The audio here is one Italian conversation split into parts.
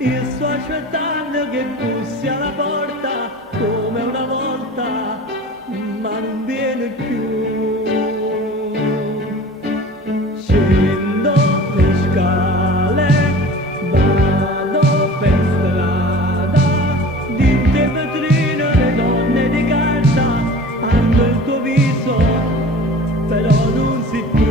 io sto aspettando che bussi alla porta come una volta, ma non viene più. Scendo le scale, vado per strada, di te vetrine le donne di carta, hanno il tuo viso, però non sei più.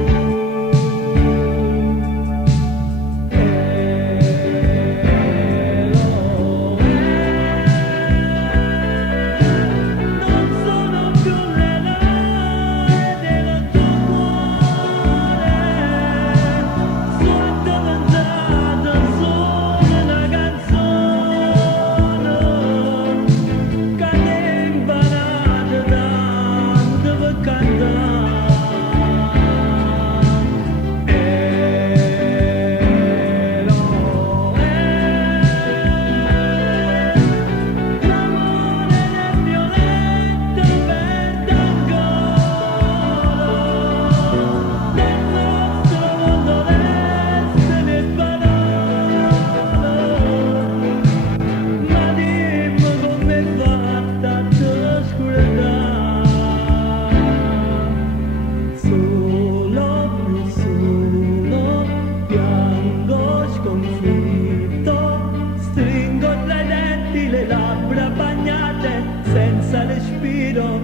Stringo tra i denti le labbra bagnate, senza respiro,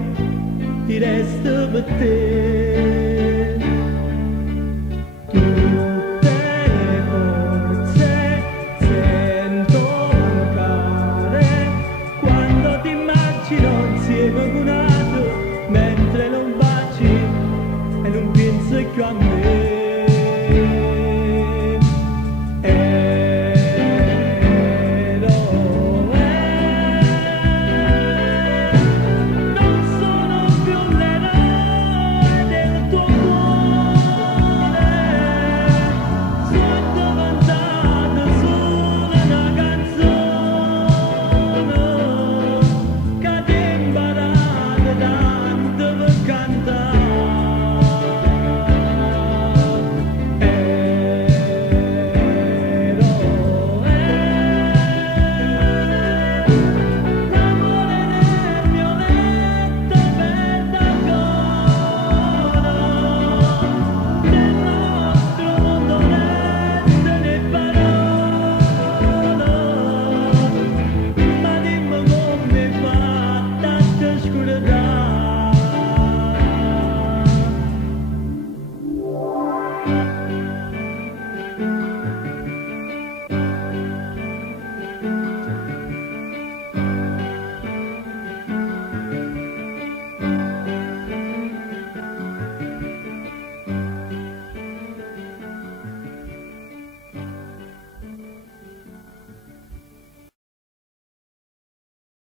ti resto per te.